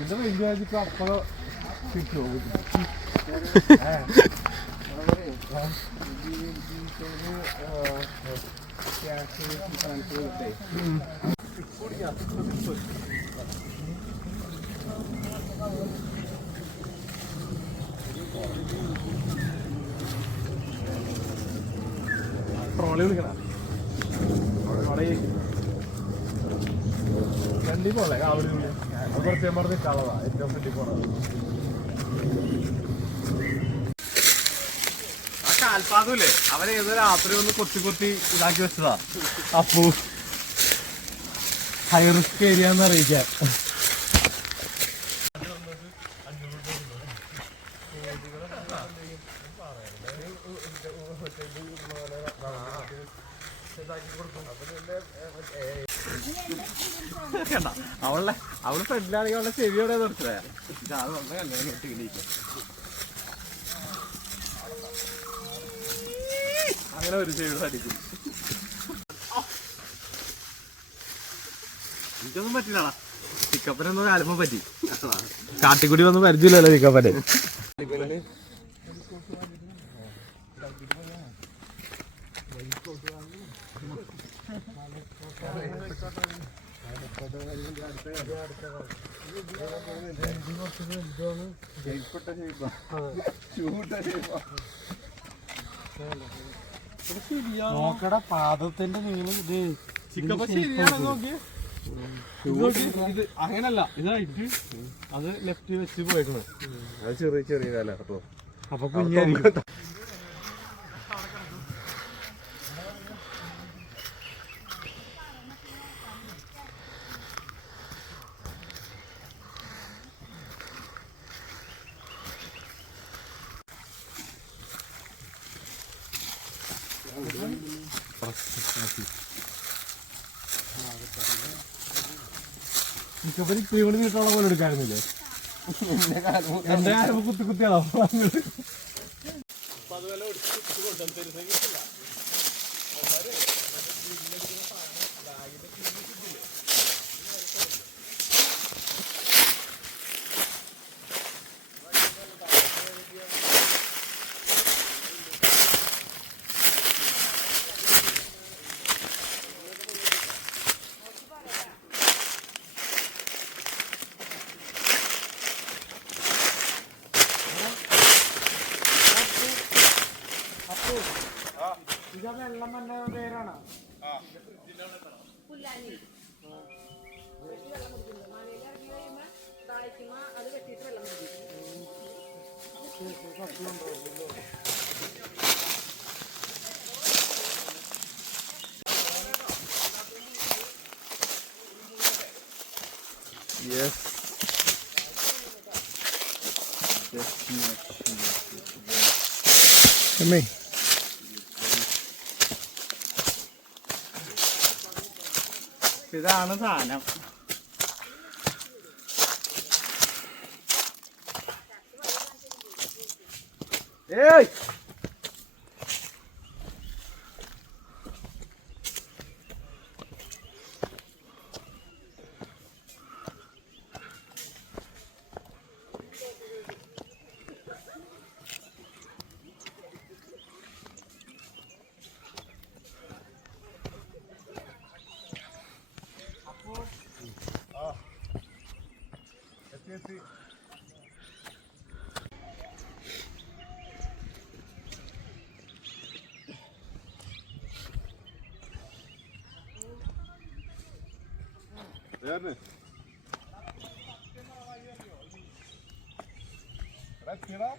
പിന്നെ രാജ്യത്ത് അപ്പഴോ കിട്ടുമോ ട്രോളി വിളിക്കണ ഫ്രണ്ടിൽ പോലെ അവിടെ കുറച്ച് പറഞ്ഞ കളവാ ഏറ്റവും സെറ്റി പോണത് ആ കാൽപാതല്ലേ അവരെ ഏതോ രാത്രി ഒന്ന് കൊത്തി കൊത്തി ഇതാക്കി വെച്ചതാ. അപ്പു. ഹൈ റിസ്ക് ഏരിയ എന്ന് അറിയിക്കാൻ അവളുടെ അവൾ ഫ്രണ്ടിലാണെങ്കിൽ അവളുടെ ചെവിയോടെ അങ്ങനെ ഒരു ചെവിയുടെ അടിക്കും എനിക്കൊന്നും പറ്റില്ലടാ ചിക്കപ്പനൊന്നും കാലുമ്പോ പറ്റി. കാട്ടിക്കുടി ഒന്നും പരിചയമില്ലല്ലോ ചിക്കപ്പന് നോക്കട പാദത്തിന്റെ നീളം ഇത് ചിക്കപ്പ നോക്കിയേ? ഇത് അങ്ങനല്ല ഇതായിട്ട് അത് ലെഫ്റ്റ് വെച്ച് പോയിട്ടുണ്ട് അത് ചെറിയ ചെറിയ കാലഘട്ടം അപ്പൊ കുഞ്ഞായിരിക്കും. ചിക്കപ്പൻ ഇത്തിരി കൂടി നീട്ടുള്ള പോലെ എടുക്കാറുന്നില്ലേ? എന്റെ കാലം കുത്തി കുത്തിയാണോ? ഇത് വെള്ളം വന്ന പേരാണ്? യെസ് അമ്മേ ഇതാണ് സാധനം. ഏയ്! Gerne. Reicht hier ab?